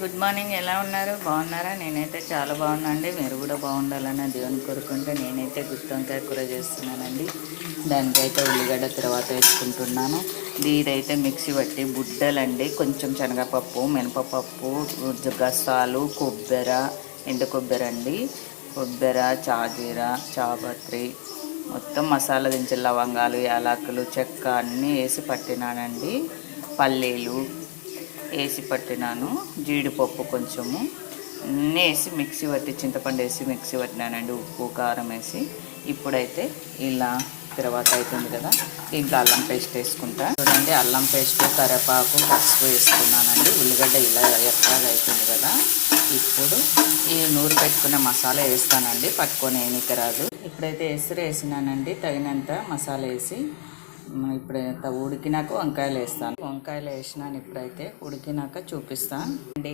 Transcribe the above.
Good morning. ఎలా ఉన్నారు? బాగున్నారా? నేనైతే చాలా బాగున్నానండి. మీరు కూడా బాగుండాలని దేవుని కోరుకుంటే నేనైతే గుత్తి వంకాయ కూర చేస్తున్నానండి. దానికైతే ఉల్లిగడ్డ తర్వాత వేసుకుంటున్నాను. ఇదైతే మిక్సీ పట్టి బుడ్డలండి, కొంచెం శనగపప్పు, మినపపప్పు, గసాలు, కొబ్బెర, ఎండు కొబ్బరి అండి, కొబ్బెర, చాజీర, చాపత్రి, మొత్తం మసాలా దించిన లవంగాలు, యాలకులు, చెక్క అన్నీ వేసి పట్టినానండి. పల్లీలు వేసి పట్టినాను, జీడిపప్పు కొంచెము అన్నీ వేసి మిక్సీ పట్టి, చింతపండు వేసి మిక్సీ పట్టినానండి, ఉప్పు కారం వేసి. ఇప్పుడైతే ఇలా తర్వాత అవుతుంది కదా, దీంట్లో అల్లం పేస్ట్ వేసుకుంటా. చూడండి, అల్లం పేస్ట్, కరివేపాకు, పసుపు వేసుకున్నానండి. ఉల్లిగడ్డ ఇలా ఎర్రగా అవుతుంది కదా, ఇప్పుడు ఈ నూరు పెట్టుకున్న మసాలా వేస్తానండి, పట్టుకొని ఏనికి రాదు. ఇప్పుడైతే ఎసురు వేసినానండి, తగినంత మసాలా వేసి. ఇప్పుడు ఉడికినాక వంకాయలు వేస్తాను. వంకాయలు వేసినాను, ఇప్పుడైతే ఉడికినాక చూపిస్తాను అండి.